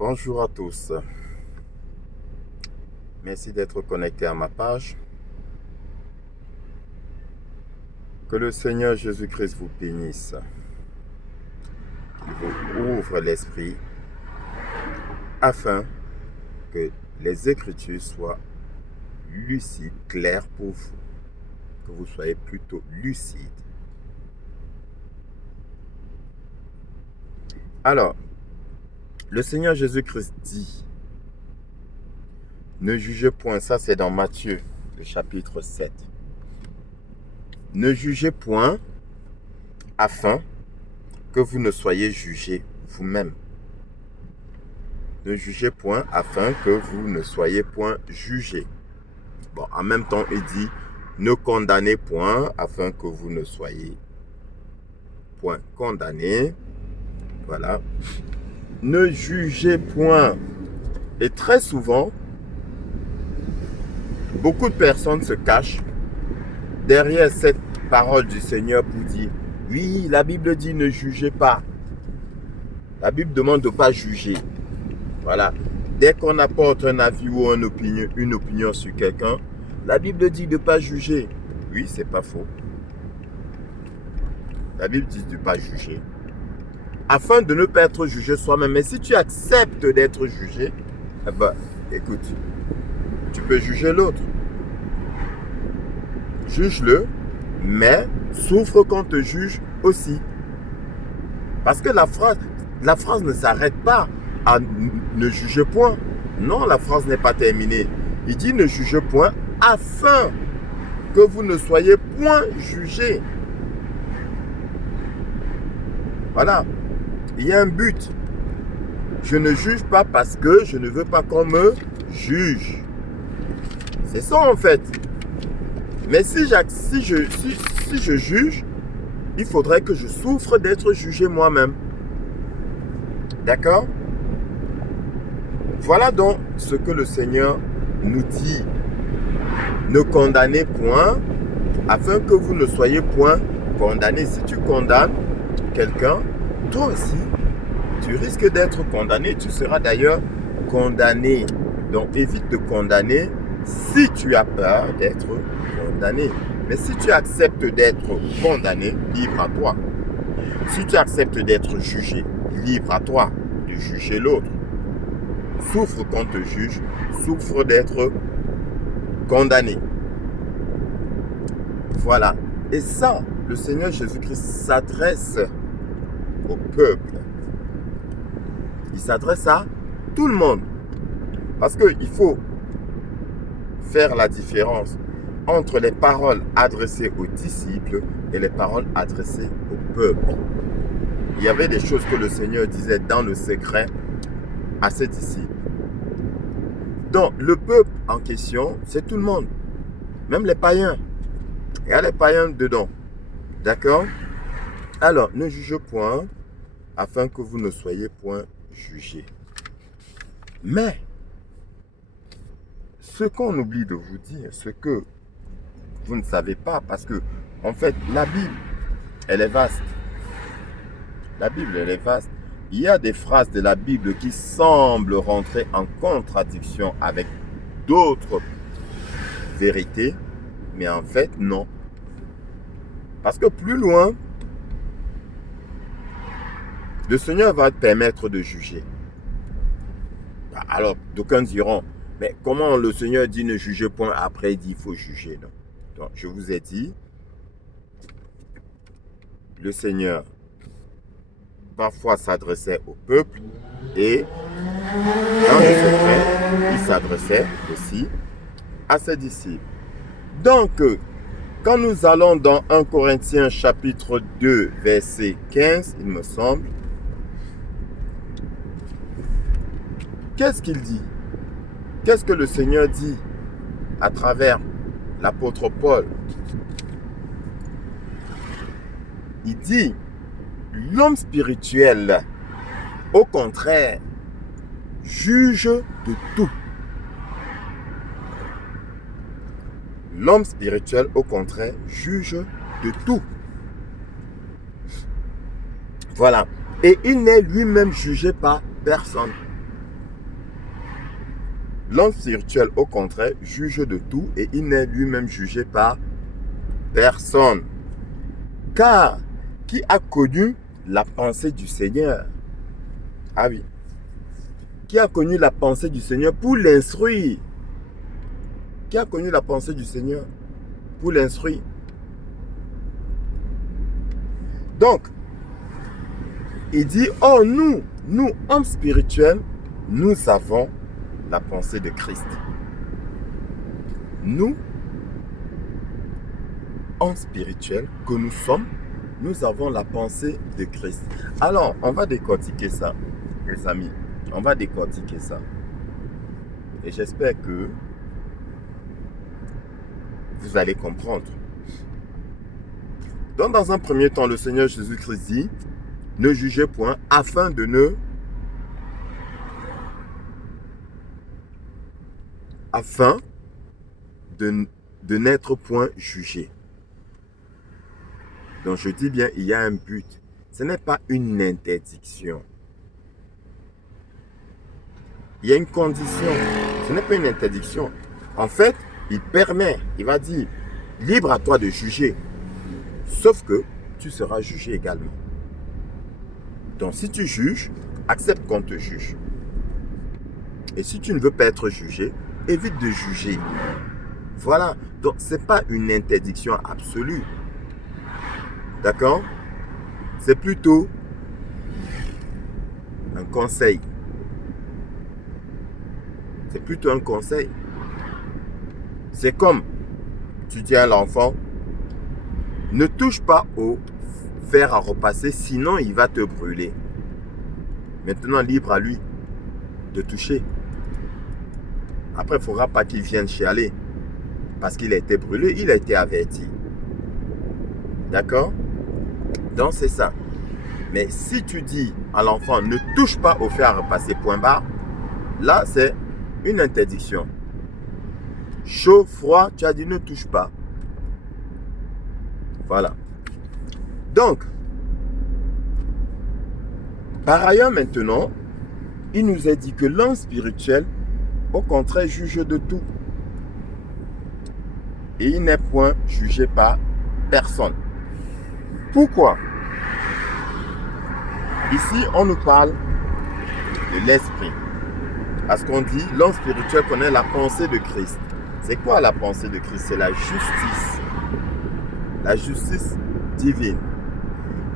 Bonjour à tous. Merci d'être connecté à ma page. Que le Seigneur Jésus-Christ vous bénisse. Qu'il vous ouvre l'esprit afin que les Écritures soient lucides, claires pour vous. Que vous soyez plutôt lucide. Alors, le Seigneur Jésus-Christ dit, ne jugez point, ça c'est dans Matthieu, le chapitre 7. Ne jugez point afin que vous ne soyez jugés vous-même. Ne jugez point afin que vous ne soyez point jugés. Bon, en même temps, il dit, ne condamnez point afin que vous ne soyez point condamnés. Voilà. Ne jugez point. Et très souvent, beaucoup de personnes se cachent derrière cette parole du Seigneur pour dire, oui, la Bible dit ne jugez pas. La Bible demande de ne pas juger. Voilà. Dès qu'on apporte un avis ou une opinion sur quelqu'un, la Bible dit de ne pas juger. Oui, c'est pas faux. La Bible dit de ne pas juger. Afin de ne pas être jugé soi-même. Mais si tu acceptes d'être jugé, eh ben, écoute, tu peux juger l'autre. Juge-le, mais souffre qu'on te juge aussi. Parce que la phrase ne s'arrête pas à ne jugez point. Non, la phrase n'est pas terminée. Il dit ne jugez point afin que vous ne soyez point jugés. Voilà. Il y a un but. Je ne juge pas parce que je ne veux pas qu'on me juge. C'est ça en fait. Mais si je juge, il faudrait que je souffre d'être jugé moi-même. D'accord? Voilà donc ce que le Seigneur nous dit. Ne condamnez point, afin que vous ne soyez point condamnés. Si tu condamnes quelqu'un, toi aussi, tu risques d'être condamné. Tu seras d'ailleurs condamné. Donc évite de condamner si tu as peur d'être condamné. Mais si tu acceptes d'être condamné, libre à toi. Si tu acceptes d'être jugé, libre à toi de juger l'autre. Souffre qu'on te juge, souffre d'être condamné. Voilà. Et ça, le Seigneur Jésus-Christ s'adresse au peuple. Il s'adresse à tout le monde. Parce qu'il faut faire la différence entre les paroles adressées aux disciples et les paroles adressées au peuple. Il y avait des choses que le Seigneur disait dans le secret à ses disciples. Donc, le peuple en question, c'est tout le monde. Même les païens. Il y a les païens dedans. D'accord? Alors, ne jugez point, afin que vous ne soyez point jugés. Mais, ce qu'on oublie de vous dire, ce que vous ne savez pas, parce que, en fait, la Bible, elle est vaste. La Bible, elle est vaste. Il y a des phrases de la Bible qui semblent rentrer en contradiction avec d'autres vérités, mais en fait, non. Parce que plus loin, le Seigneur va te permettre de juger. Alors, d'aucuns diront, mais comment le Seigneur dit ne jugez point, après il dit il faut juger. Non. Donc, je vous ai dit, le Seigneur parfois s'adressait au peuple et dans le secret, il s'adressait aussi à ses disciples. Donc, quand nous allons dans 1 Corinthiens chapitre 2, verset 15, il me semble, qu'est-ce qu'il dit? Qu'est-ce que le Seigneur dit à travers l'apôtre Paul? Il dit, l'homme spirituel, au contraire, juge de tout. L'homme spirituel, au contraire, juge de tout. Voilà. Et il n'est lui-même jugé par personne. L'homme spirituel, au contraire, juge de tout et il n'est lui-même jugé par personne. Car qui a connu la pensée du Seigneur? Ah oui. Qui a connu la pensée du Seigneur pour l'instruire? Qui a connu la pensée du Seigneur pour l'instruire? Donc, il dit, oh nous, hommes spirituels, nous avons la pensée de Christ. Nous, hommes spirituels que nous sommes, nous avons la pensée de Christ. Alors, on va décortiquer ça, les amis. On va décortiquer ça. Et j'espère que vous allez comprendre. Donc, dans un premier temps, le Seigneur Jésus-Christ dit, ne jugez point afin de n'être point jugé. Donc, je dis bien, il y a un but. Ce n'est pas une interdiction. Il y a une condition. Ce n'est pas une interdiction. En fait, il permet, il va dire, libre à toi de juger. Sauf que tu seras jugé également. Donc, si tu juges, accepte qu'on te juge. Et si tu ne veux pas être jugé, évite de juger. Voilà. Donc, ce n'est pas une interdiction absolue. D'accord? C'est plutôt un conseil. C'est plutôt un conseil. C'est comme tu dis à l'enfant, ne touche pas au fer à repasser, sinon il va te brûler. Maintenant, libre à lui de toucher. Après, il ne faudra pas qu'il vienne chialer. Parce qu'il a été brûlé, il a été averti. D'accord? Donc, c'est ça. Mais si tu dis à l'enfant, ne touche pas au fer à repasser, point barre, là, c'est une interdiction. Chaud, froid, tu as dit ne touche pas. Voilà. Donc, par ailleurs maintenant, il nous est dit que l'homme spirituel, au contraire, juge de tout. Et il n'est point jugé par personne. Pourquoi? Ici, on nous parle de l'esprit. Parce qu'on dit, l'homme spirituel connaît la pensée de Christ. C'est quoi la pensée de Christ? C'est la justice. La justice divine.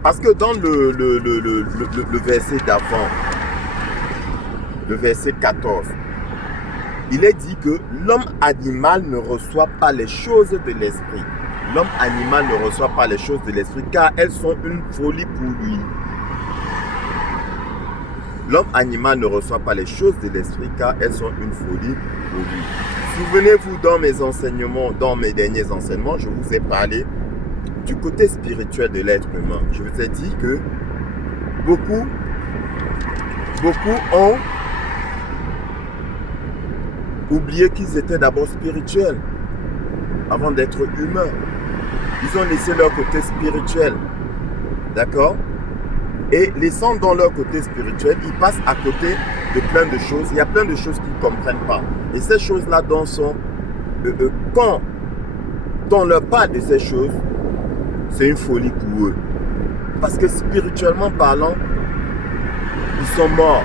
Parce que dans le verset d'avant, le verset 14, il est dit que l'homme animal ne reçoit pas les choses de l'esprit. L'homme animal ne reçoit pas les choses de l'esprit car elles sont une folie pour lui. L'homme animal ne reçoit pas les choses de l'esprit car elles sont une folie pour lui. Souvenez-vous dans mes enseignements, dans mes derniers enseignements, je vous ai parlé du côté spirituel de l'être humain. Je vous ai dit que beaucoup ont oublié qu'ils étaient d'abord spirituels avant d'être humains. Ils ont laissé leur côté spirituel. D'accord? Et laissant dans leur côté spirituel, ils passent à côté de plein de choses. Il y a plein de choses qu'ils ne comprennent pas. Et ces choses-là, quand on leur parle de ces choses, c'est une folie pour eux. Parce que spirituellement parlant, ils sont morts.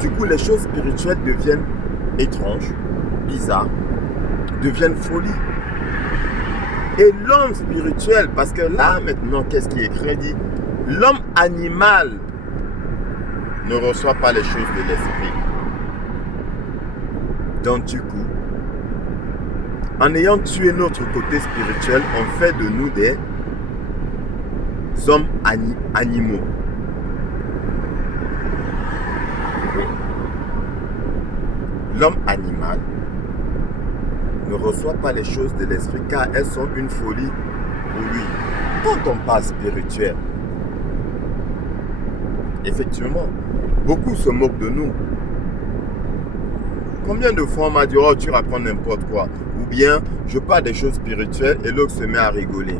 Du coup, les choses spirituelles deviennent étranges, bizarres, deviennent folie. Et l'homme spirituel, parce que là, maintenant, qu'est-ce qui est écrit? Dit, l'homme animal ne reçoit pas les choses de l'esprit. Donc, du coup, en ayant tué notre côté spirituel, on fait de nous des hommes animaux. L'homme animal ne reçoit pas les choses de l'esprit car elles sont une folie pour lui. Quand on parle spirituel, effectivement, beaucoup se moquent de nous. Combien de fois on m'a dit, oh, tu racontes n'importe quoi. Ou bien, je parle des choses spirituelles et l'autre se met à rigoler.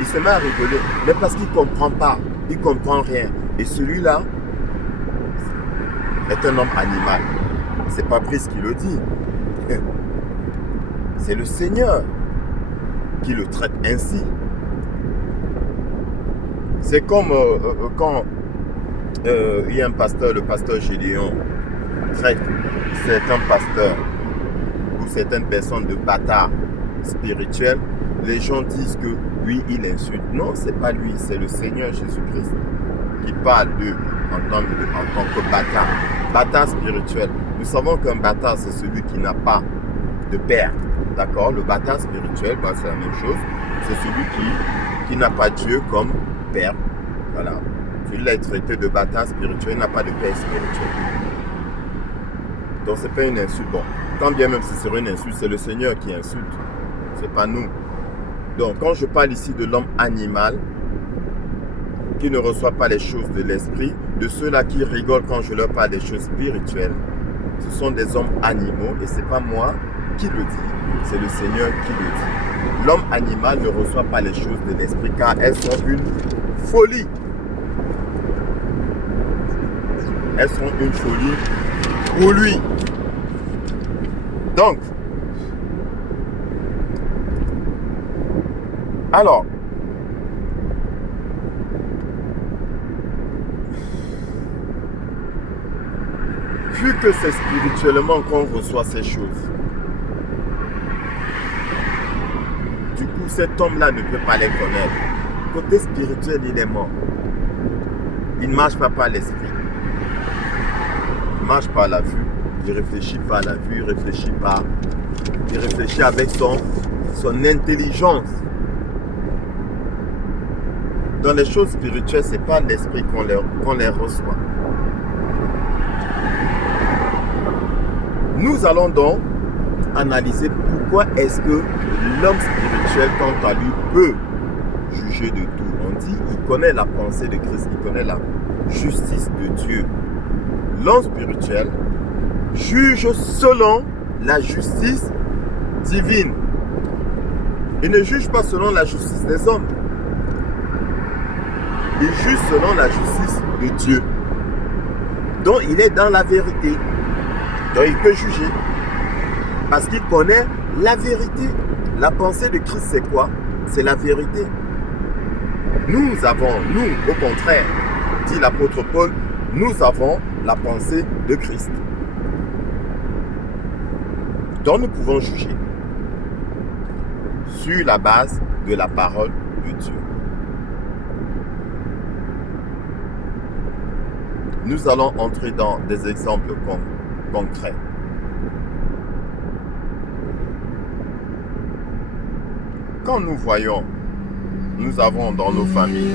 Il se met à rigoler, mais parce qu'il ne comprend pas. Il ne comprend rien. Et celui-là, est un homme animal. C'est pas Brice qui le dit. C'est le Seigneur qui le traite ainsi. C'est comme quand il y a un pasteur, le pasteur Gédéon, traite certains pasteurs ou certaines personnes de bâtards spirituels. Les gens disent que lui, il insulte. Non, c'est pas lui, c'est le Seigneur Jésus-Christ qui parle d'eux en tant que bâtard. Bâtard spirituel. Nous savons qu'un bâtard, c'est celui qui n'a pas de père. D'accord? Le bâtard spirituel, bah, c'est la même chose. C'est celui qui n'a pas Dieu comme père. Voilà. Celui-là est traité de bâtard spirituel, il n'a pas de père spirituel. Donc, ce n'est pas une insulte. Bon, quand bien même si c'est une insulte, c'est le Seigneur qui insulte. Ce n'est pas nous. Donc, quand je parle ici de l'homme animal, qui ne reçoit pas les choses de l'esprit, de ceux-là qui rigolent quand je leur parle des choses spirituelles, ce sont des hommes animaux et ce n'est pas moi qui le dis, c'est le Seigneur qui le dit. L'homme animal ne reçoit pas les choses de l'esprit car elles sont une folie. Elles sont une folie pour lui. Donc, alors, vu que c'est spirituellement qu'on reçoit ces choses, du coup, cet homme-là ne peut pas les connaître. Côté spirituel, il est mort. Il ne marche pas par l'esprit. Il ne marche pas à la vue. Il ne réfléchit pas à la vue. Il réfléchit pas. Il réfléchit avec son intelligence. Dans les choses spirituelles, ce n'est pas l'esprit qu'on les reçoit. Nous allons donc analyser pourquoi est-ce que l'homme spirituel, quant à lui, peut juger de tout. On dit qu'il connaît la pensée de Christ, il connaît la justice de Dieu. L'homme spirituel juge selon la justice divine. Il ne juge pas selon la justice des hommes. Il juge selon la justice de Dieu. Donc il est dans la vérité. Donc il peut juger. Parce qu'il connaît la vérité. La pensée de Christ, c'est quoi? C'est la vérité. Nous, au contraire, dit l'apôtre Paul, nous avons la pensée de Christ. Donc nous pouvons juger sur la base de la parole de Dieu. Nous allons entrer dans des exemples concrets. Quand nous voyons, nous avons dans nos familles,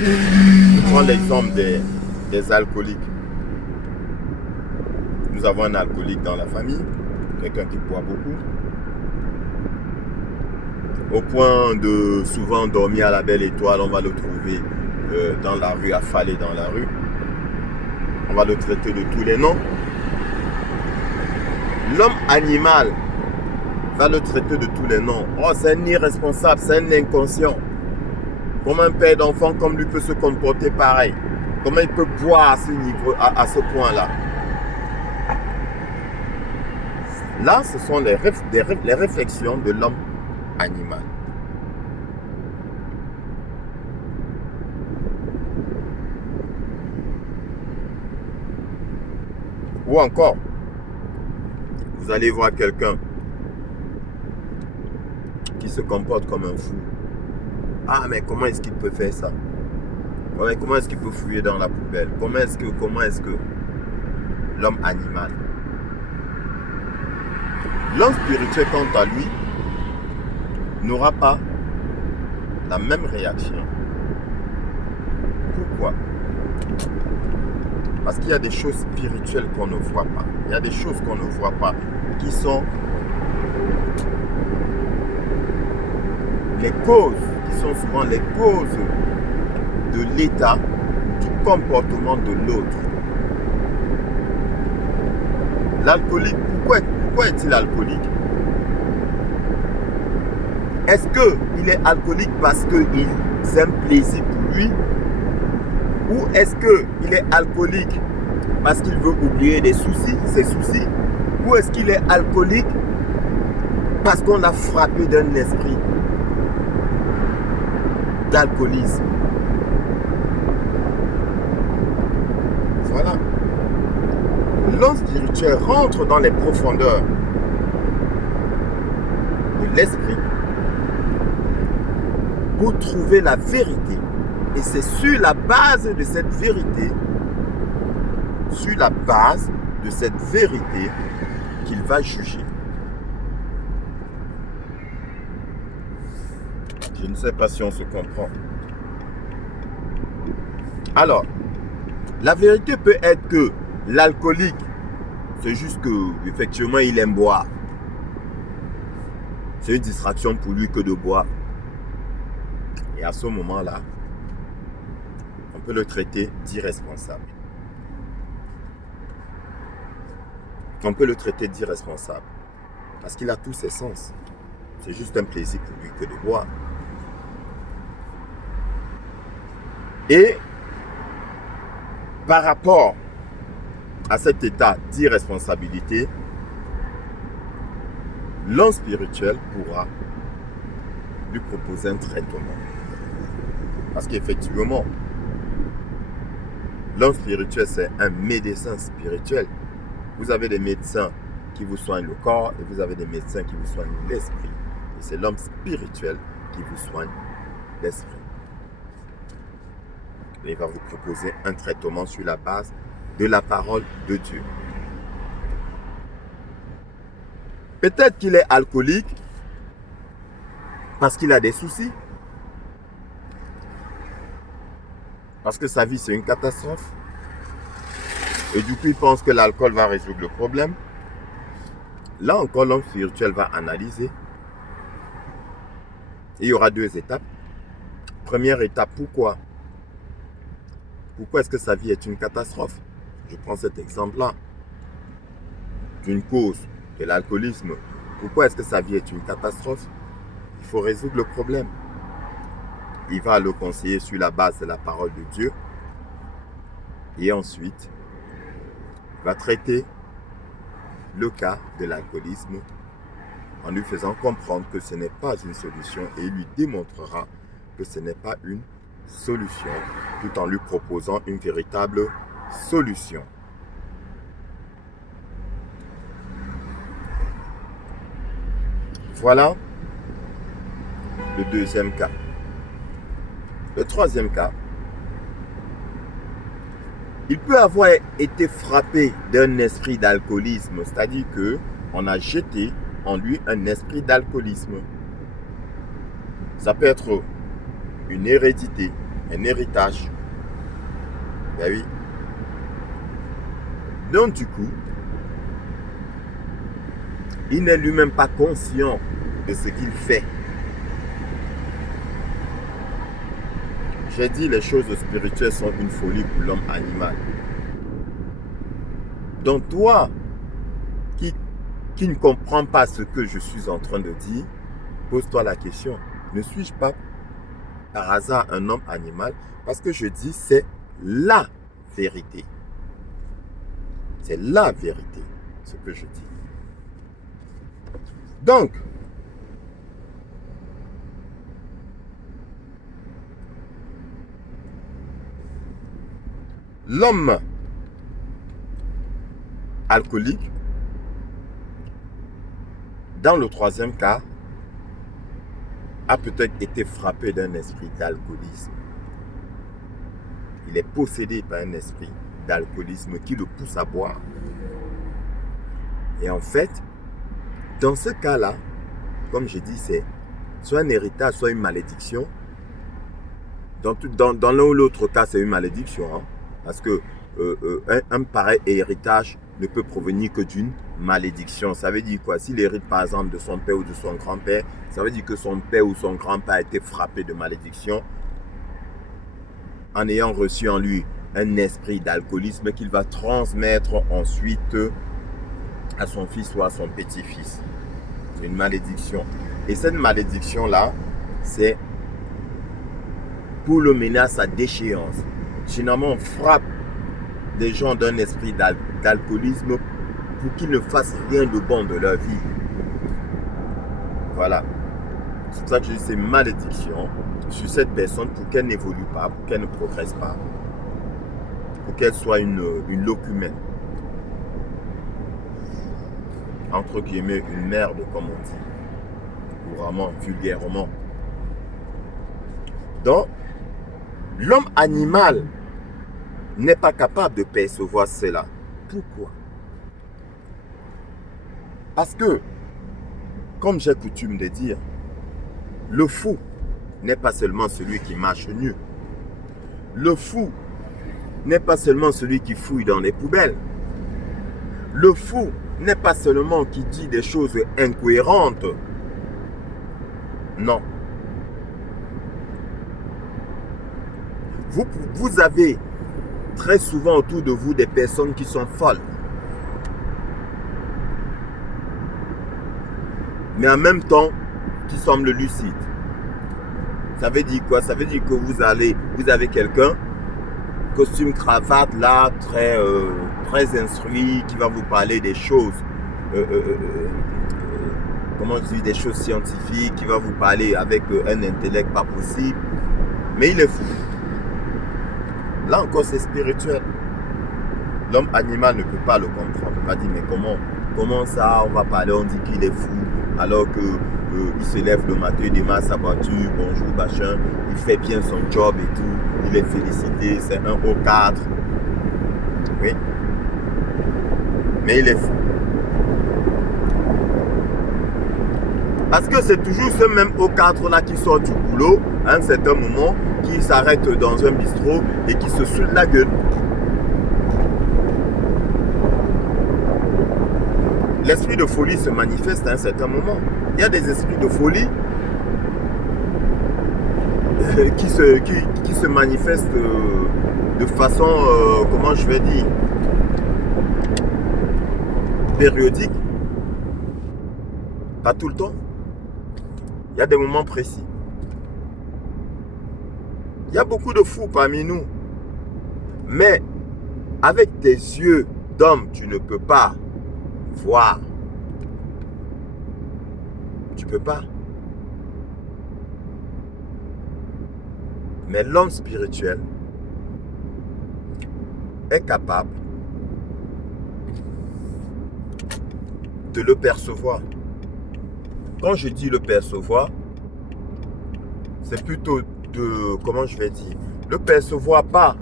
je prends l'exemple des alcooliques. Nous avons un alcoolique dans la famille, quelqu'un qui boit beaucoup, au point de souvent dormir à la belle étoile. On va le trouver dans la rue, affalé dans la rue. On va le traiter de tous les noms. L'homme animal va le traiter de tous les noms. Oh, c'est un irresponsable, c'est un inconscient. Comment un père d'enfant comme lui peut se comporter pareil? Comment il peut boire à ce niveau, à ce point-là? Là, ce sont les réflexions de l'homme animal. Ou encore, vous allez voir quelqu'un qui se comporte comme un fou. Ah, mais comment est-ce qu'il peut faire ça? Ouais, comment est-ce qu'il peut fouiller dans la poubelle? Comment est-ce que l'homme animal? L'homme spirituel, quant à lui, n'aura pas la même réaction. Pourquoi? Parce qu'il y a des choses spirituelles qu'on ne voit pas. Il y a des choses qu'on ne voit pas qui sont les causes, qui sont souvent les causes de l'état, du comportement de l'autre. L'alcoolique, pourquoi est-il alcoolique? Est-ce qu'il est alcoolique parce qu'il aime plaisir pour lui? Ou est-ce qu'il est alcoolique parce qu'il veut oublier des soucis, ses soucis? Ou est-ce qu'il est alcoolique parce qu'on a frappé d'un esprit d'alcoolisme? Voilà. L'homme spirituel rentre dans les profondeurs de l'esprit pour trouver la vérité. Et c'est sur la base de cette vérité, qu'il va juger. Je ne sais pas si on se comprend. Alors, la vérité peut être que l'alcoolique, c'est juste que effectivement il aime boire. C'est une distraction pour lui que de boire. Et à ce moment-là, on peut le traiter d'irresponsable. On peut le traiter d'irresponsable. Parce qu'il a tous ses sens. C'est juste un plaisir pour lui que de boire. Et par rapport à cet état d'irresponsabilité, l'homme spirituel pourra lui proposer un traitement. Parce qu'effectivement, l'homme spirituel, c'est un médecin spirituel. Vous avez des médecins qui vous soignent le corps et vous avez des médecins qui vous soignent l'esprit. Et c'est l'homme spirituel qui vous soigne l'esprit. Et il va vous proposer un traitement sur la base de la parole de Dieu. Peut-être qu'il est alcoolique parce qu'il a des soucis. Parce que sa vie, c'est une catastrophe. Et du coup, il pense que l'alcool va résoudre le problème. Là encore, l'homme spirituel va analyser. Et il y aura deux étapes. Première étape, pourquoi? Pourquoi est-ce que sa vie est une catastrophe? Je prends cet exemple-là. D'une cause de l'alcoolisme. Pourquoi est-ce que sa vie est une catastrophe? Il faut résoudre le problème. Il va le conseiller sur la base de la parole de Dieu. Et ensuite, il va traiter le cas de l'alcoolisme en lui faisant comprendre que ce n'est pas une solution et il lui démontrera que ce n'est pas une solution tout en lui proposant une véritable solution. Voilà le deuxième cas. Le troisième cas, il peut avoir été frappé d'un esprit d'alcoolisme, c'est-à-dire qu'on a jeté en lui un esprit d'alcoolisme. Ça peut être une hérédité, un héritage. Ben oui. Donc du coup, il n'est lui-même pas conscient de ce qu'il fait. J'ai dit les choses spirituelles sont une folie pour l'homme animal. Donc toi, qui ne comprends pas ce que je suis en train de dire, pose-toi la question. Ne suis-je pas par hasard un homme animal? Parce que je dis c'est la vérité. C'est la vérité, ce que je dis. Donc, l'homme alcoolique, dans le troisième cas, a peut-être été frappé d'un esprit d'alcoolisme. Il est possédé par un esprit d'alcoolisme qui le pousse à boire. Et en fait, dans ce cas-là, comme je dis, c'est soit un héritage, soit une malédiction. Dans l'un ou l'autre cas, c'est une malédiction. Hein, parce que un pareil héritage ne peut provenir que d'une malédiction. Ça veut dire quoi? S'il hérite par exemple de son père ou de son grand-père, ça veut dire que son père ou son grand-père a été frappé de malédiction en ayant reçu en lui un esprit d'alcoolisme qu'il va transmettre ensuite à son fils ou à son petit-fils. C'est une malédiction. Et cette malédiction-là, c'est pour le mener à sa déchéance. Généralement, on frappe des gens d'un esprit d'alcoolisme pour qu'ils ne fassent rien de bon de leur vie. Voilà. C'est pour ça que je dis c'est malédiction sur cette personne pour qu'elle n'évolue pas, pour qu'elle ne progresse pas, pour qu'elle soit une locumène. Entre guillemets, une merde, comme on dit. Couramment, vulgairement. Donc, l'homme animal n'est pas capable de percevoir cela. Pourquoi? Parce que, comme j'ai coutume de dire, le fou n'est pas seulement celui qui marche nu. Le fou n'est pas seulement celui qui fouille dans les poubelles. Le fou n'est pas seulement qui dit des choses incohérentes. Non. Vous avez très souvent autour de vous des personnes qui sont folles. Mais en même temps, qui semblent lucides. Ça veut dire quoi? Ça veut dire que vous avez quelqu'un, costume, cravate, là, très instruit, qui va vous parler des choses, comment je dis, des choses scientifiques, qui va vous parler avec un intellect pas possible. Mais il est fou. Là encore, c'est spirituel. L'homme animal ne peut pas le comprendre. Il va dire, mais comment ça, on va parler, on dit qu'il est fou, alors que il se lève le matin, il démarre sa voiture, bonjour, machin, il fait bien son job et tout, il est félicité, c'est un O4. Oui. Mais il est fou. Parce que c'est toujours ce même O4 là qui sort du boulot à un certain moment, qui s'arrête dans un bistrot et qui se saoule la gueule. L'esprit de folie se manifeste à un certain moment. Il y a des esprits de folie qui se manifestent de façon, comment je vais dire, périodique. Pas tout le temps. Il y a des moments précis. Il y a beaucoup de fous parmi nous. Mais avec tes yeux d'homme, tu ne peux pas voir. Tu peux pas. Mais l'homme spirituel est capable de le percevoir. Quand je dis le percevoir, c'est plutôt de, comment je vais dire, le percevoir pas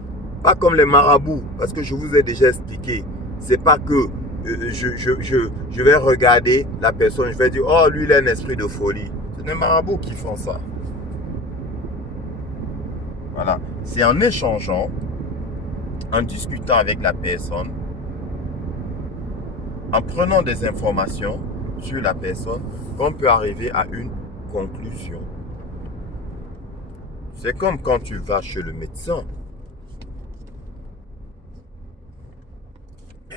comme les marabouts, parce que je vous ai déjà expliqué. C'est pas que je vais regarder la personne, je vais dire, oh, lui, il a un esprit de folie. C'est des marabouts qui font ça. Voilà. C'est en échangeant, en discutant avec la personne, en prenant des informations sur la personne, qu'on peut arriver à une conclusion. C'est comme quand tu vas chez le médecin.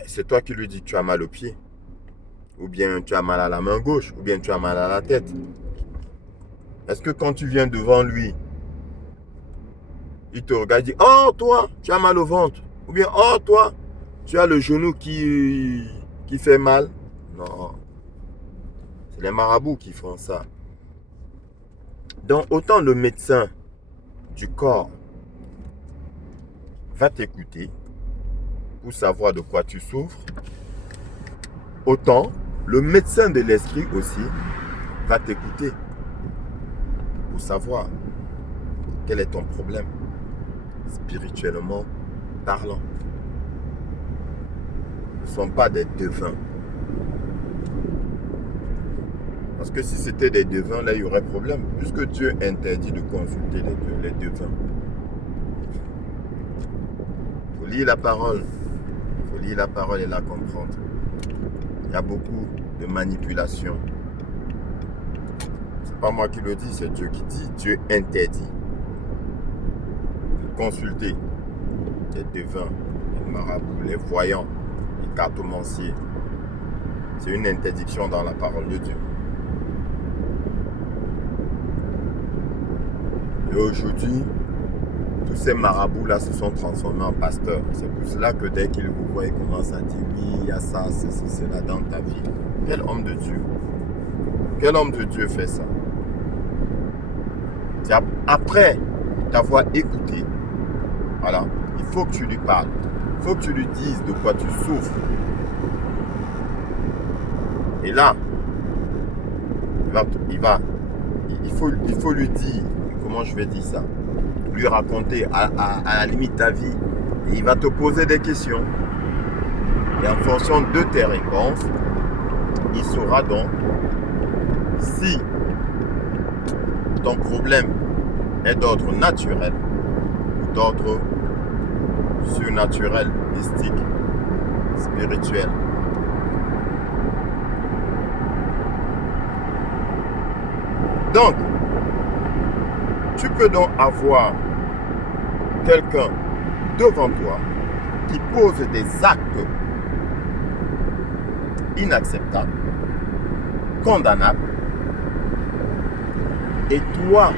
C'est toi qui lui dis que tu as mal au pied. Ou bien tu as mal à la main gauche. Ou bien tu as mal à la tête. Est-ce que quand tu viens devant lui, il te regarde et dit, oh toi, tu as mal au ventre. Ou bien, oh toi, tu as le genou qui fait mal. Non. C'est les marabouts qui font ça. Donc autant le médecin du corps va t'écouter pour savoir de quoi tu souffres, autant le médecin de l'esprit aussi va t'écouter pour savoir quel est ton problème, spirituellement parlant. Ce ne sont pas des devins. Parce que si c'était des devins, là, il y aurait problème. Puisque Dieu interdit de consulter les devins. Il faut lire la parole. Il faut lire la parole et la comprendre. Il y a beaucoup de manipulation. C'est pas moi qui le dis, c'est Dieu qui dit. Dieu interdit de consulter les devins, les marabouts, les voyants, les cartomanciers. C'est une interdiction dans la parole de Dieu. Et aujourd'hui, tous ces marabouts-là se sont transformés en pasteurs. C'est pour cela que dès qu'ils vous voient, ils commencent à dire oui, il y a ça, ceci, cela dans ta vie. Quel homme de Dieu? Quel homme de Dieu fait ça? C'est après t'avoir écouté, voilà, il faut que tu lui parles. Il faut que tu lui dises de quoi tu souffres. Et là, il faut lui dire, comment je vais dire ça? Lui raconter à la limite ta vie. Et il va te poser des questions. Et en fonction de tes réponses, il saura donc si ton problème est d'ordre naturel ou d'ordre surnaturel, mystique, spirituel. Donc, tu peux donc avoir quelqu'un devant toi qui pose des actes inacceptables, condamnables, et toi,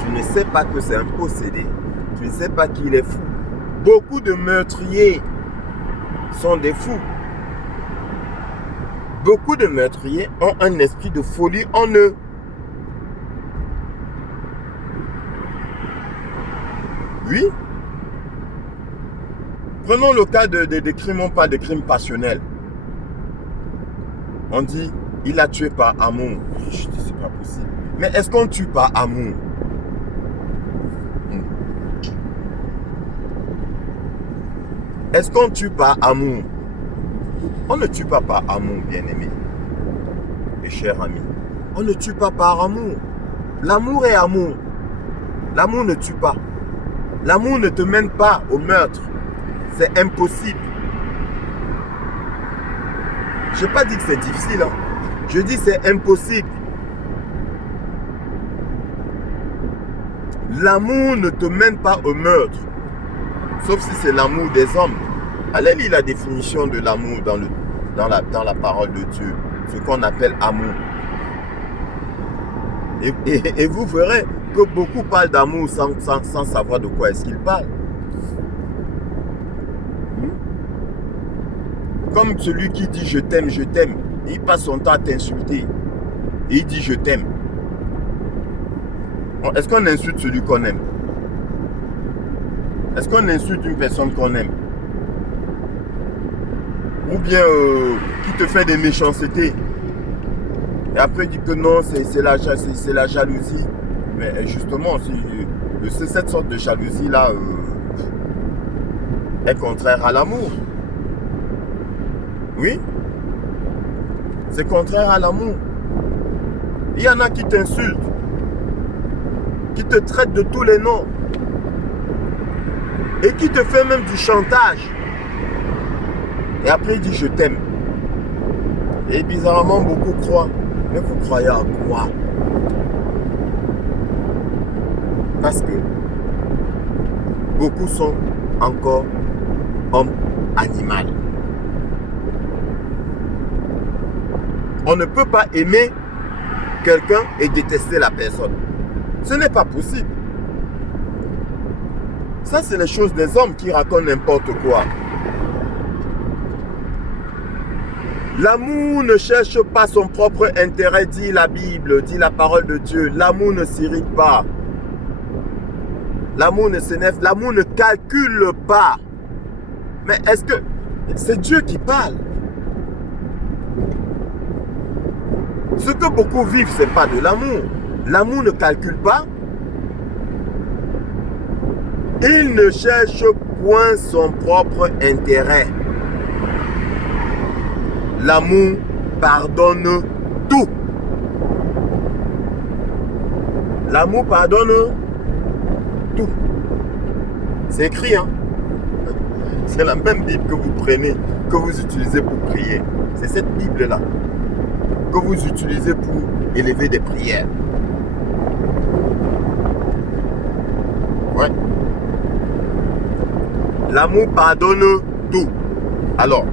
tu ne sais pas que c'est un possédé, tu ne sais pas qu'il est fou. Beaucoup de meurtriers sont des fous. Beaucoup de meurtriers ont un esprit de folie en eux. Oui. Prenons le cas de crimes, on parle de crimes passionnels. On dit, il a tué par amour. Je dis, c'est pas possible. Mais est-ce qu'on tue par amour? Est-ce qu'on tue par amour? On ne tue pas par amour, bien-aimé. Et cher ami, on ne tue pas par amour. L'amour est amour. L'amour ne tue pas. L'amour ne te mène pas au meurtre. C'est impossible. Je n'ai pas dit que c'est difficile. Hein. Je dis que c'est impossible. L'amour ne te mène pas au meurtre. Sauf si c'est l'amour des hommes. Allez lire la définition de l'amour dans la parole de Dieu. Ce qu'on appelle amour. Et vous verrez que beaucoup parlent d'amour sans savoir de quoi est-ce qu'ils parlent. Comme celui qui dit je t'aime, il passe son temps à t'insulter. Et il dit je t'aime. Bon, est-ce qu'on insulte celui qu'on aime? Est-ce qu'on insulte une personne qu'on aime? Ou bien qui te fait des méchancetés? Et après il dit que non, c'est la jalousie. Mais justement, cette sorte de jalousie-là est contraire à l'amour. Oui, c'est contraire à l'amour. Il y en a qui t'insultent, qui te traitent de tous les noms et qui te fait même du chantage. Et après il dit je t'aime. Et bizarrement beaucoup croient. Mais vous croyez à quoi? Parce que beaucoup sont encore hommes animaux. On ne peut pas aimer quelqu'un et détester la personne. Ce n'est pas possible. Ça, c'est les choses des hommes qui racontent n'importe quoi. L'amour ne cherche pas son propre intérêt, dit la Bible, dit la parole de Dieu. L'amour ne s'irrite pas. L'amour ne s'énerve, l'amour ne calcule pas. Mais est-ce que c'est Dieu qui parle? Ce que beaucoup vivent, ce n'est pas de l'amour. L'amour ne calcule pas. Il ne cherche point son propre intérêt. L'amour pardonne tout. L'amour pardonne tout. C'est écrit, hein? C'est la même Bible que vous prenez, que vous utilisez pour prier. C'est cette Bible-là que vous utilisez pour élever des prières. Ouais. L'amour pardonne tout. Alors,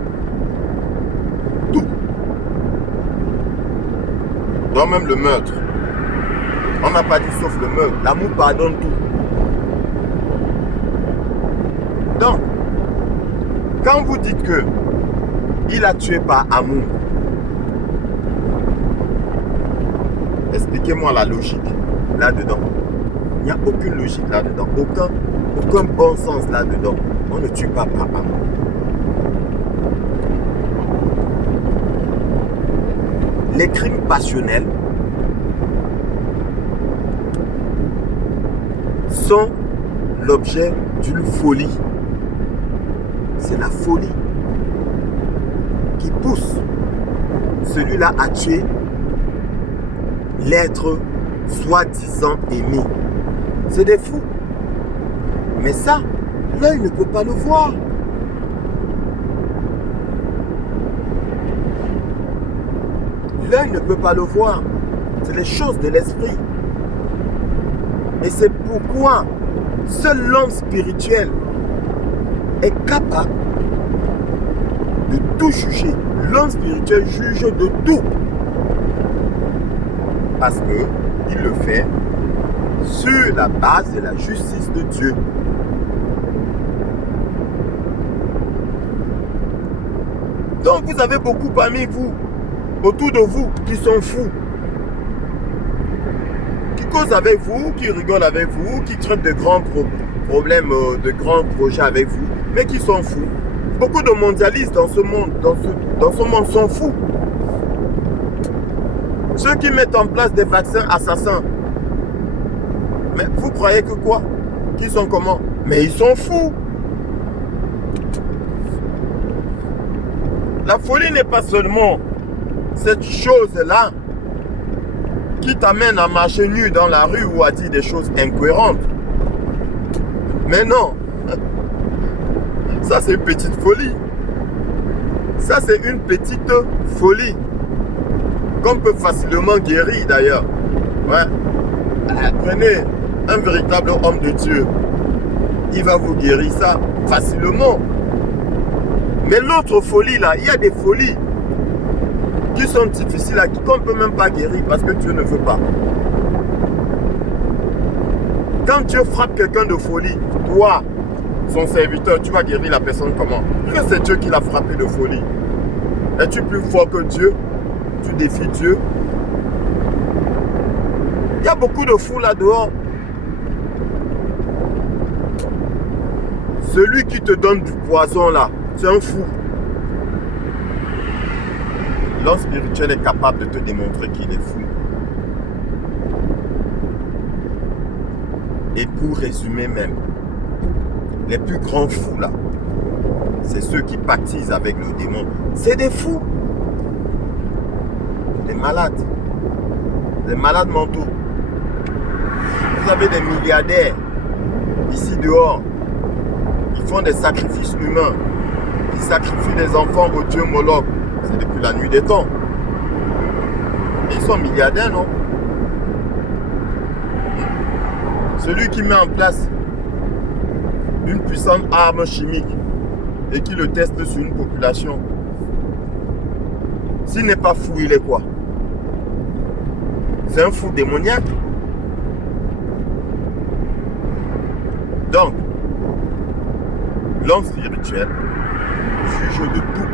tout. Donc même le meurtre. On n'a pas dit sauf le meurtre. L'amour pardonne tout. Donc, quand vous dites que il a tué par amour, expliquez-moi la logique là-dedans. Il n'y a aucune logique là-dedans, aucun bon sens là-dedans. On ne tue pas par amour. Les crimes passionnels sont l'objet d'une folie. C'est la folie qui pousse celui-là à tuer l'être soi-disant aimé. C'est des fous. Mais ça, l'œil ne peut pas le voir. L'œil ne peut pas le voir. C'est les choses de l'esprit. Et c'est pourquoi seul l'homme spirituel est capable de tout juger. L'homme spirituel juge de tout. Parce qu'il le fait sur la base de la justice de Dieu. Donc vous avez beaucoup parmi vous, autour de vous, qui sont fous. Qui causent avec vous, qui rigolent avec vous, qui traitent de grands problèmes, de grands projets avec vous, mais qui sont fous. Beaucoup de mondialistes dans ce monde, dans ce monde sont fous. Ceux qui mettent en place des vaccins assassins. Mais vous croyez que quoi? Qu'ils sont comment? Mais ils sont fous. La folie n'est pas seulement cette chose-là qui t'amène à marcher nu dans la rue ou à dire des choses incohérentes. Mais non. Ça, c'est une petite folie. Ça, c'est une petite folie. Qu'on peut facilement guérir d'ailleurs. Ouais. Prenez un véritable homme de Dieu. Il va vous guérir ça facilement. Mais l'autre folie là, il y a des folies qui sont difficiles à qu'on ne peut même pas guérir parce que Dieu ne veut pas. Quand Dieu frappe quelqu'un de folie, toi, son serviteur, tu vas guérir la personne comment? Parce que c'est Dieu qui l'a frappé de folie. Es-tu plus fort que Dieu? Tu défies Dieu? Il y a beaucoup de fous là dehors. Celui qui te donne du poison là, c'est un fou. L'homme spirituel est capable de te démontrer qu'il est fou. Et pour résumer même, les plus grands fous là, c'est ceux qui pactisent avec le démon. C'est des fous. Des malades. Des malades mentaux. Vous avez des milliardaires ici dehors. Ils font des sacrifices humains. Ils sacrifient des enfants au dieu Moloch. C'est depuis la nuit des temps. Et ils sont milliardaires, non? Celui qui met en place une puissante arme chimique et qui le teste sur une population, s'il n'est pas fou, il est quoi? C'est un fou démoniaque. Donc, l'homme spirituel juge de tout.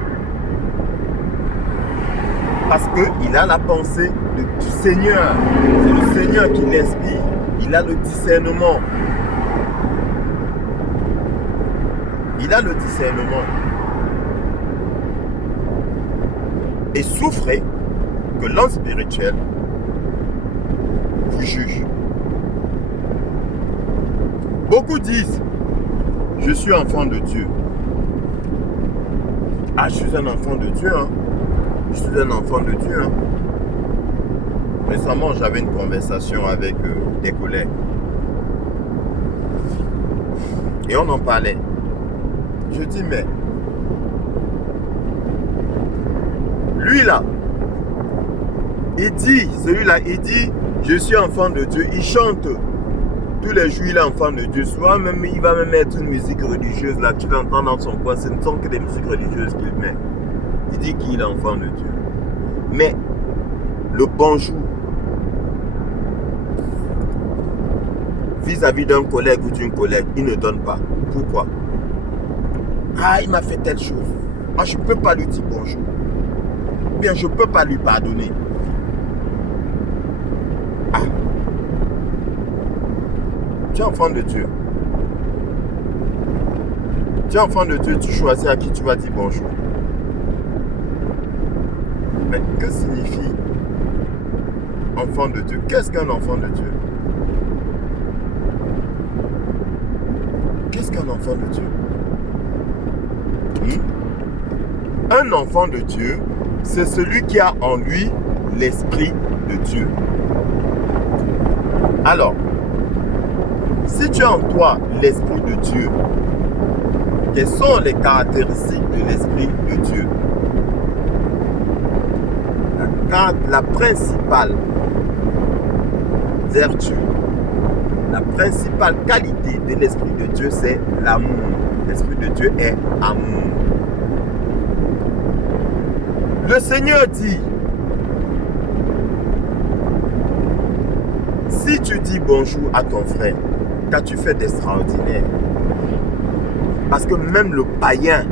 Parce qu'il a la pensée du Seigneur. C'est le Seigneur qui l'inspire. Il a le discernement. Il a le discernement. Et souffrez que l'homme spirituel vous juge. Beaucoup disent, je suis enfant de Dieu. Ah, je suis un enfant de Dieu, hein. Je suis un enfant de Dieu, hein. Récemment, j'avais une conversation avec des collègues. Et on en parlait. Je dis, mais lui là, il dit, celui-là, il dit, je suis enfant de Dieu. Il chante tous les jours, il est enfant de Dieu. Souvent, même, il va même mettre une musique religieuse là. Tu l'entends dans son coin, ce ne sont que des musiques religieuses qu'il met. Il dit qu'il est enfant de Dieu. Mais le bonjour vis-à-vis d'un collègue ou d'une collègue, il ne donne pas. Pourquoi? Ah, il m'a fait telle chose. Moi, je ne peux pas lui dire bonjour. Ou bien, je ne peux pas lui pardonner. Ah, tu es enfant de Dieu. Tu es enfant de Dieu, tu choisis à qui tu vas dire bonjour. Mais que signifie enfant de Dieu? Qu'est-ce qu'un enfant de Dieu? Qu'est-ce qu'un enfant de Dieu? Un enfant de Dieu, c'est celui qui a en lui l'Esprit de Dieu. Alors, si tu as en toi l'Esprit de Dieu, quelles sont les caractéristiques de l'Esprit de Dieu? La principale vertu, la principale qualité de l'Esprit de Dieu, c'est l'amour. L'Esprit de Dieu est amour. Le Seigneur dit, si tu dis bonjour à ton frère, qu'as-tu fait d'extraordinaire? Parce que même le païen,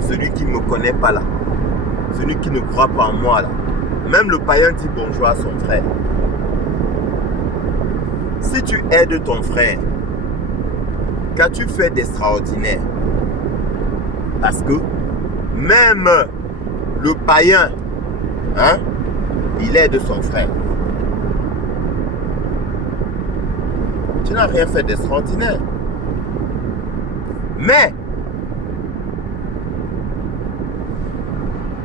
celui qui ne me connaît pas là, celui qui ne croit pas en moi là, même le païen dit bonjour à son frère. Si tu aides ton frère, qu'as-tu fait d'extraordinaire? Parce que même le païen, il aide son frère. Tu n'as rien fait d'extraordinaire. Mais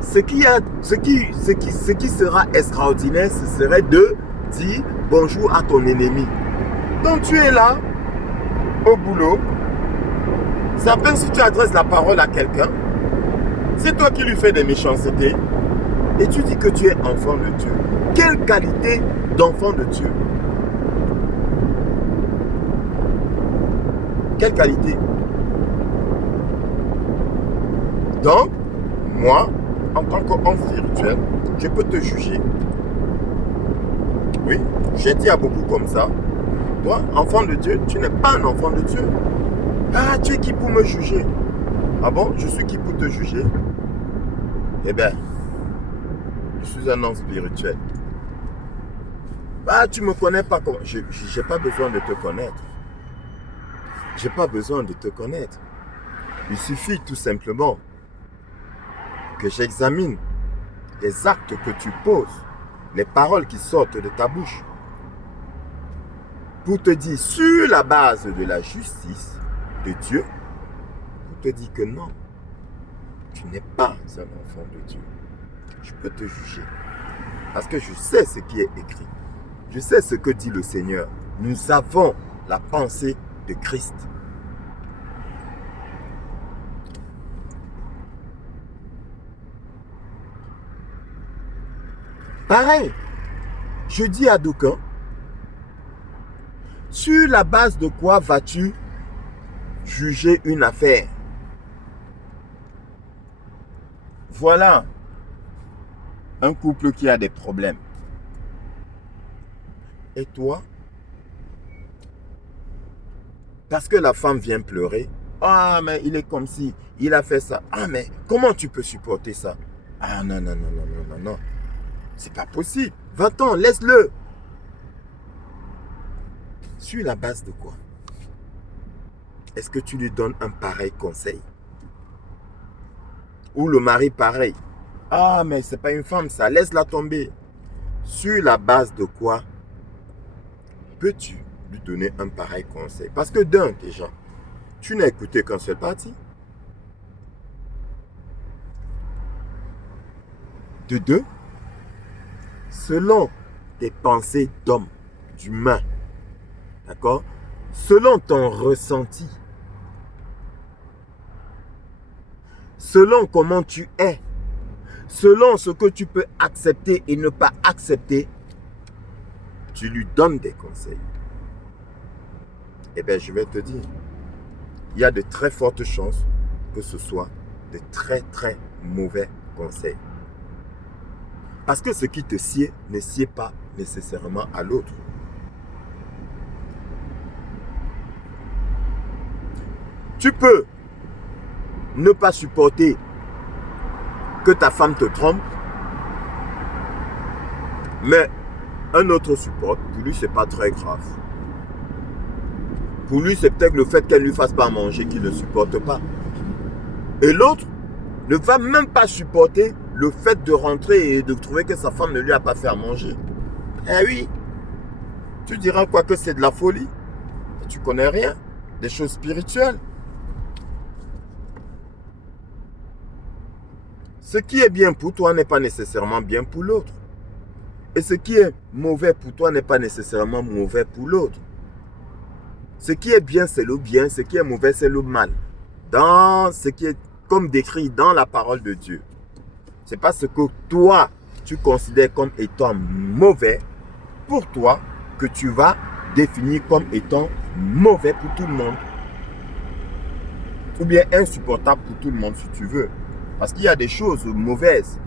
ce qui sera extraordinaire, ce serait de dire bonjour à ton ennemi. Donc tu es là, au boulot, c'est à peine si tu adresses la parole à quelqu'un, c'est toi qui lui fais des méchancetés, et tu dis que tu es enfant de Dieu. Quelle qualité d'enfant de Dieu? Quelle qualité? Donc, moi, en tant qu'homme spirituel, je peux te juger. Oui, j'ai dit à beaucoup comme ça. Toi, enfant de Dieu, tu n'es pas un enfant de Dieu. Ah, tu es qui pour me juger? Ah bon, je suis qui pour te juger? Eh bien, je suis un homme spirituel. Ah, tu ne me connais pas comme... Je n'ai pas besoin de te connaître. Je n'ai pas besoin de te connaître. Il suffit tout simplement que j'examine les actes que tu poses, les paroles qui sortent de ta bouche, pour te dire, sur la base de la justice de Dieu, pour te dire que non, tu n'es pas un enfant de Dieu. Je peux te juger. Parce que je sais ce qui est écrit. Je sais ce que dit le Seigneur. Nous avons la pensée de Christ. Pareil, je dis à d'aucuns, sur la base de quoi vas-tu juger une affaire? Voilà un couple qui a des problèmes. Et toi, parce que la femme vient pleurer, ah mais il est comme si, il a fait ça. Ah mais comment tu peux supporter ça? Ah non, non, non, non, non, non, non. C'est pas possible. 20 ans, laisse-le. Sur la base de quoi? Est-ce que tu lui donnes un pareil conseil? Ou le mari pareil? Ah, mais c'est pas une femme, ça. Laisse-la tomber. Sur la base de quoi peux-tu lui donner un pareil conseil? Parce que d'un, déjà, tu n'as écouté qu'un seul parti. De deux, selon tes pensées d'homme, d'humain, d'accord? Selon ton ressenti, selon comment tu es, selon ce que tu peux accepter et ne pas accepter, tu lui donnes des conseils. Eh bien, je vais te dire, il y a de très fortes chances que ce soit de très, très mauvais conseils. Parce que ce qui te sied ne sied pas nécessairement à l'autre. Tu peux ne pas supporter que ta femme te trompe, mais un autre supporte, pour lui, c'est pas très grave. Pour lui, c'est peut-être le fait qu'elle ne lui fasse pas manger qu'il ne supporte pas. Et l'autre ne va même pas supporter le fait de rentrer et de trouver que sa femme ne lui a pas fait à manger. Eh oui, tu diras quoi, que c'est de la folie. Tu connais rien des choses spirituelles. Ce qui est bien pour toi n'est pas nécessairement bien pour l'autre. Et ce qui est mauvais pour toi n'est pas nécessairement mauvais pour l'autre. Ce qui est bien, c'est le bien. Ce qui est mauvais, c'est le mal. Dans ce qui est comme décrit dans la parole de Dieu. C'est pas ce que toi, tu considères comme étant mauvais pour toi que tu vas définir comme étant mauvais pour tout le monde. Ou bien insupportable pour tout le monde si tu veux. Parce qu'il y a des choses mauvaises.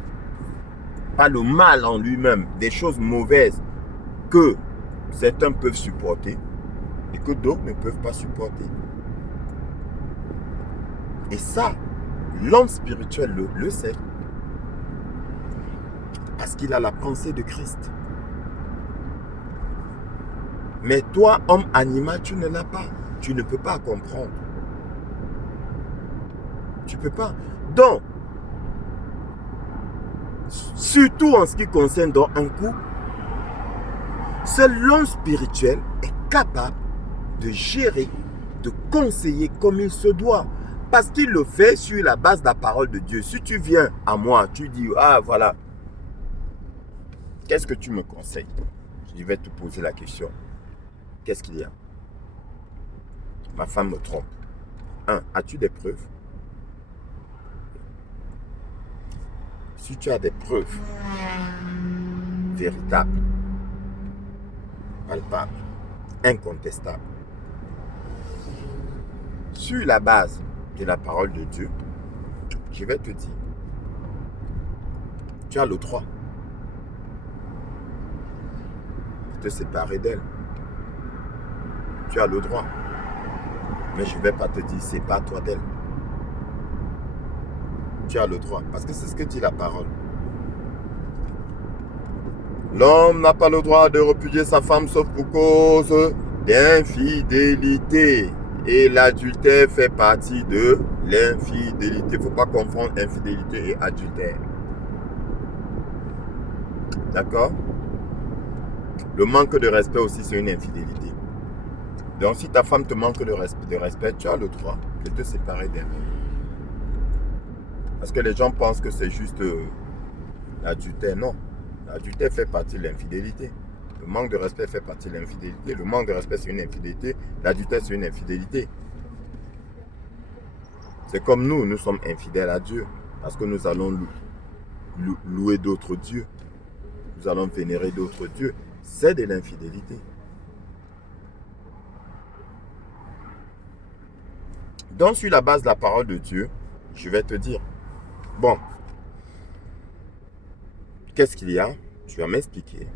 Pas le mal en lui-même. Des choses mauvaises que certains peuvent supporter et que d'autres ne peuvent pas supporter. Et ça, l'homme spirituel le sait. Parce qu'il a la pensée de Christ. Mais toi, homme animal, tu ne l'as pas. Tu ne peux pas comprendre. Tu ne peux pas. Donc, surtout en ce qui concerne dans un couple, seul l'homme spirituel est capable de gérer, de conseiller comme il se doit. Parce qu'il le fait sur la base de la parole de Dieu. Si tu viens à moi, tu dis, ah voilà, qu'est-ce que tu me conseilles? Je vais te poser la question. Qu'est-ce qu'il y a? Ma femme me trompe. As-tu des preuves? Si tu as des preuves véritables, palpables, incontestables, sur la base de la parole de Dieu, je vais te dire, tu as le droit de te séparer d'elle. Tu as le droit. Mais je ne vais pas te dire, sépare-toi d'elle. Tu as le droit. Parce que c'est ce que dit la parole. L'homme n'a pas le droit de repudier sa femme sauf pour cause d'infidélité. Et l'adultère fait partie de l'infidélité. Il ne faut pas confondre infidélité et adultère. D'accord? Le manque de respect aussi, c'est une infidélité. Donc, si ta femme te manque de respect, tu as le droit de te séparer d'elle. Parce que les gens pensent que c'est juste l'adultère. Non. L'adultère fait partie de l'infidélité. Le manque de respect fait partie de l'infidélité. Le manque de respect, c'est une infidélité. L'adultère, c'est une infidélité. C'est comme nous sommes infidèles à Dieu. Parce que nous allons louer d'autres dieux. Nous allons vénérer d'autres dieux. C'est de l'infidélité. Donc, sur la base de la parole de Dieu, je vais te dire, bon, qu'est-ce qu'il y a? Tu vas m'expliquer.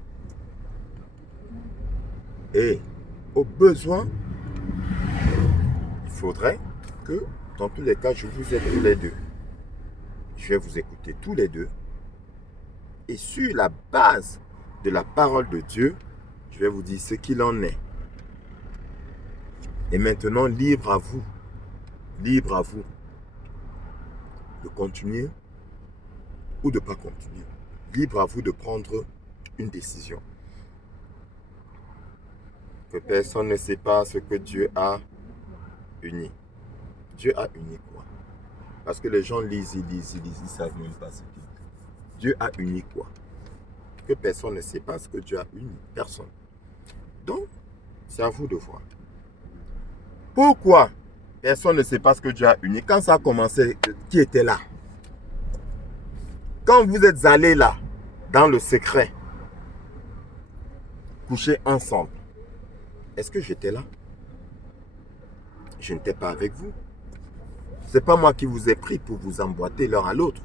Et au besoin, il faudrait que, dans tous les cas, je vous aide tous les deux. Je vais vous écouter tous les deux. Et sur la base de la parole de Dieu, je vais vous dire ce qu'il en est. Et maintenant, libre à vous de continuer ou de ne pas continuer. Libre à vous de prendre une décision. Que personne ne sait pas ce que Dieu a uni. Dieu a uni quoi? Parce que les gens lisent, ils ne savent même pas ce qu'il dit. Dieu a uni quoi? Que personne ne sait pas ce que Dieu a uni. Personne. Donc, c'est à vous de voir. Pourquoi personne ne sait pas ce que Dieu a uni? Quand ça a commencé, qui était là? Quand vous êtes allés là, dans le secret, coucher ensemble, est-ce que j'étais là? Je n'étais pas avec vous. Ce n'est pas moi qui vous ai pris pour vous emboîter l'un à l'autre.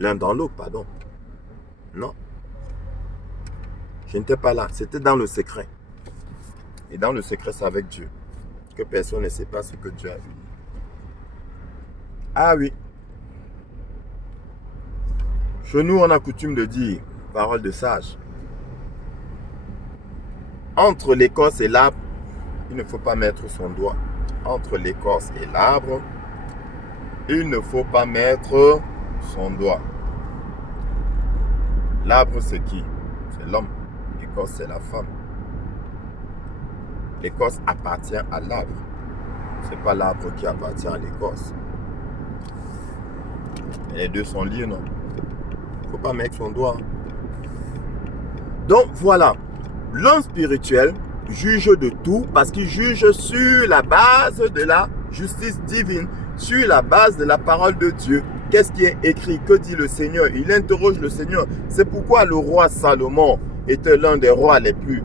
L'un dans l'autre, pardon. Non. Je n'étais pas là. C'était dans le secret. Et dans le secret, c'est avec Dieu. Que personne ne sait pas ce que Dieu a uni. Ah oui. Chez nous, on a coutume de dire, parole de sage, entre l'écorce et l'arbre, il ne faut pas mettre son doigt. Entre l'écorce et l'arbre, il ne faut pas mettre son doigt. L'arbre, c'est qui? C'est l'homme. L'écorce, c'est la femme. L'écorce appartient à l'arbre. Ce n'est pas l'arbre qui appartient à l'écorce. Les deux sont liés, non? Il ne faut pas mettre son doigt. Donc, voilà. L'homme spirituel juge de tout parce qu'il juge sur la base de la justice divine, sur la base de la parole de Dieu. Qu'est-ce qui est écrit? Que dit le Seigneur? Il interroge le Seigneur. C'est pourquoi le roi Salomon était l'un des rois les plus...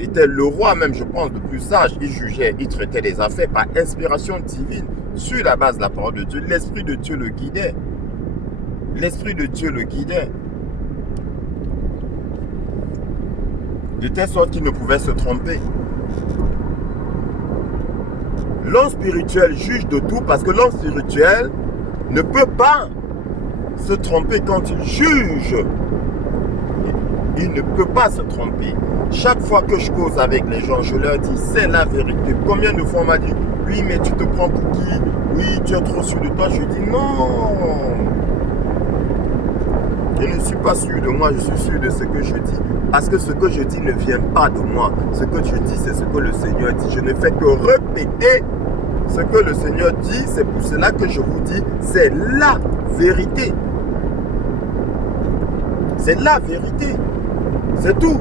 était le roi même, je pense, le plus sage. Il jugeait, il traitait les affaires par inspiration divine, sur la base de la parole de Dieu. L'Esprit de Dieu le guidait. L'Esprit de Dieu le guidait. De telle sorte qu'il ne pouvait se tromper. L'homme spirituel juge de tout parce que l'homme spirituel ne peut pas se tromper quand il juge. Il ne peut pas se tromper. Chaque fois que je cause avec les gens, je leur dis, c'est la vérité. Combien de fois on m'a dit, oui, mais tu te prends pour qui? Oui, tu es trop sûr de toi. Je dis, non. Je ne suis pas sûr de moi, je suis sûr de ce que je dis. Parce que ce que je dis ne vient pas de moi. Ce que je dis, c'est ce que le Seigneur dit. Je ne fais que répéter ce que le Seigneur dit. C'est pour cela que je vous dis, c'est la vérité. C'est la vérité. C'est tout.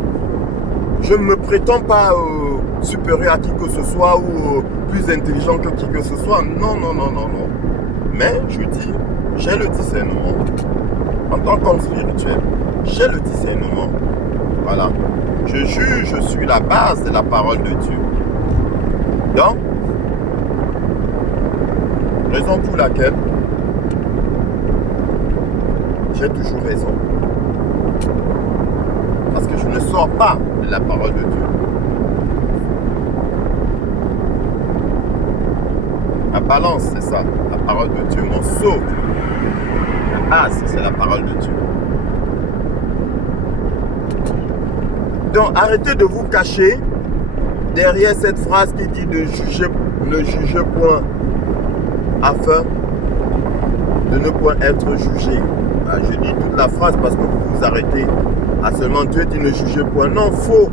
Je ne me prétends pas supérieur à qui que ce soit ou plus intelligent que qui que ce soit. Non, non, non, non, non. Mais je dis, j'ai le discernement. En tant qu'homme spirituel, j'ai le discernement. Voilà. Je juge sur la base de la parole de Dieu. Donc, raison pour laquelle j'ai toujours raison. Parce que je ne sors pas de la parole de Dieu. La balance, c'est ça. La parole de Dieu. Mon socle. La base, c'est la parole de Dieu. Donc, arrêtez de vous cacher derrière cette phrase qui dit de juger, ne jugez point afin de ne point être jugé. Ben, je dis toute la phrase parce que vous vous arrêtez à seulement Dieu dit ne jugez point. Non, faux.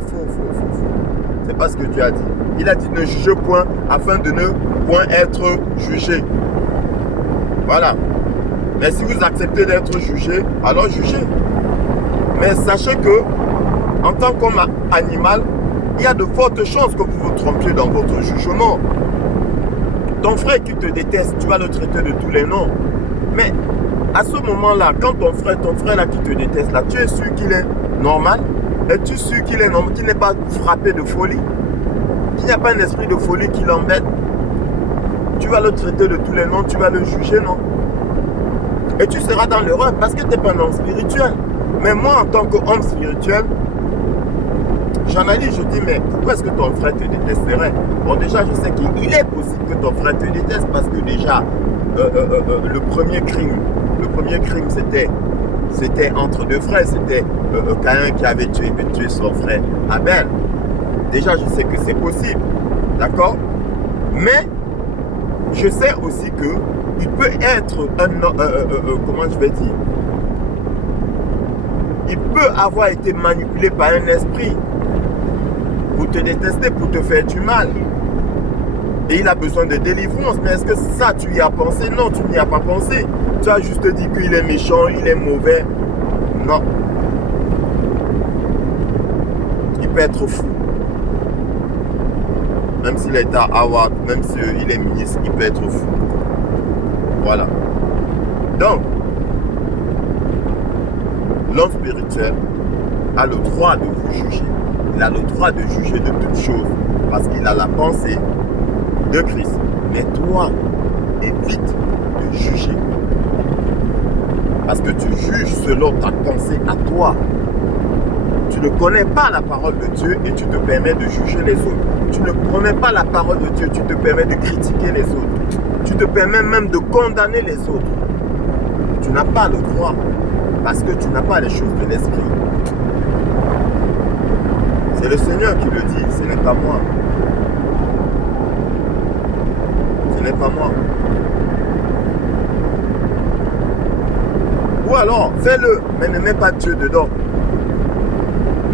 C'est pas ce que Dieu a dit. Il a dit ne jugez point afin de ne point être jugé. Voilà. Mais si vous acceptez d'être jugé, alors jugez. Mais sachez que en tant qu'homme animal, il y a de fortes chances que vous vous trompiez dans votre jugement. Ton frère qui te déteste, tu vas le traiter de tous les noms. Mais à ce moment-là, quand ton frère là qui te déteste, là, tu es sûr qu'il est normal? Es-tu sûr qu'il est normal, qu'il n'est pas frappé de folie? Qu'il n'y a pas un esprit de folie qui l'embête? Tu vas le traiter de tous les noms, tu vas le juger, non? Et tu seras dans l'erreur parce que tu n'es pas un homme spirituel. Mais moi, en tant qu'homme spirituel, j'analyse, je dis, mais pourquoi est-ce que ton frère te détesterait? Bon, déjà, je sais qu'il est possible que ton frère te déteste parce que déjà, le premier crime, c'était entre deux frères. C'était Caïn qui avait tué son frère Abel. Déjà, je sais que c'est possible. D'accord? Mais, je sais aussi que il peut être comment je vais dire? Il peut avoir été manipulé par un esprit pour te détester, pour te faire du mal. Et il a besoin de délivrance. Mais est-ce que ça, tu y as pensé? Non, tu n'y as pas pensé. Tu as juste dit qu'il est méchant, il est mauvais. Non. Il peut être fou. Même s'il est à Howard, même s'il est ministre, il peut être fou. Voilà. Donc, l'homme spirituel a le droit de vous juger. Il a le droit de juger de toutes choses parce qu'il a la pensée de Christ. Mais toi, évite de juger. Parce que tu juges selon ta pensée à toi. Tu ne connais pas la parole de Dieu et tu te permets de juger les autres. Tu ne connais pas la parole de Dieu, tu te permets de critiquer les autres. Tu te permets même de condamner les autres. Tu n'as pas le droit parce que tu n'as pas les choses de l'esprit. C'est le Seigneur qui le dit, ce n'est pas moi. Ce n'est pas moi. Ou alors, fais-le, mais ne mets pas Dieu dedans.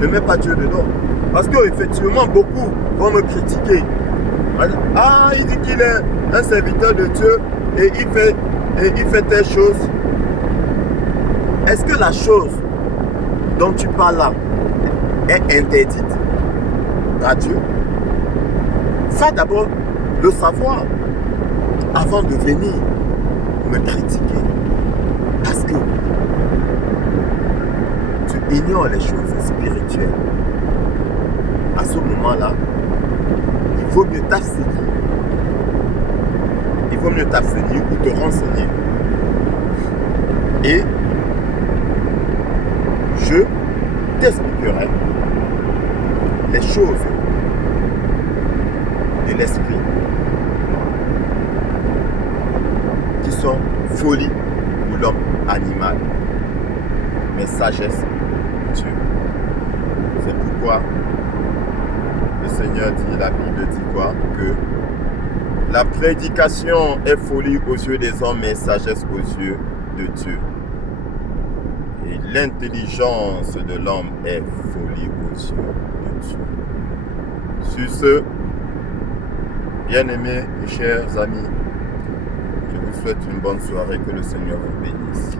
Ne mets pas Dieu dedans. Parce qu'effectivement, beaucoup vont me critiquer. Ah, il dit qu'il est un serviteur de Dieu et il fait telle chose. Est-ce que la chose dont tu parles là est interdite à Dieu? Va d'abord le savoir avant de venir me critiquer. Parce que tu ignores les choses spirituelles. À ce moment-là, il vaut mieux t'abstenir. Il vaut mieux t'abstenir ou te renseigner. Et je t'expliquerai les choses de l'esprit qui sont folie pour l'homme animal, mais sagesse Dieu. C'est pourquoi le Seigneur dit, la Bible dit quoi? Que la prédication est folie aux yeux des hommes, mais sagesse aux yeux de Dieu. Et l'intelligence de l'homme est folie aux yeux de Dieu. Sur ce, bien-aimés et chers amis, je vous souhaite une bonne soirée, que le Seigneur vous bénisse.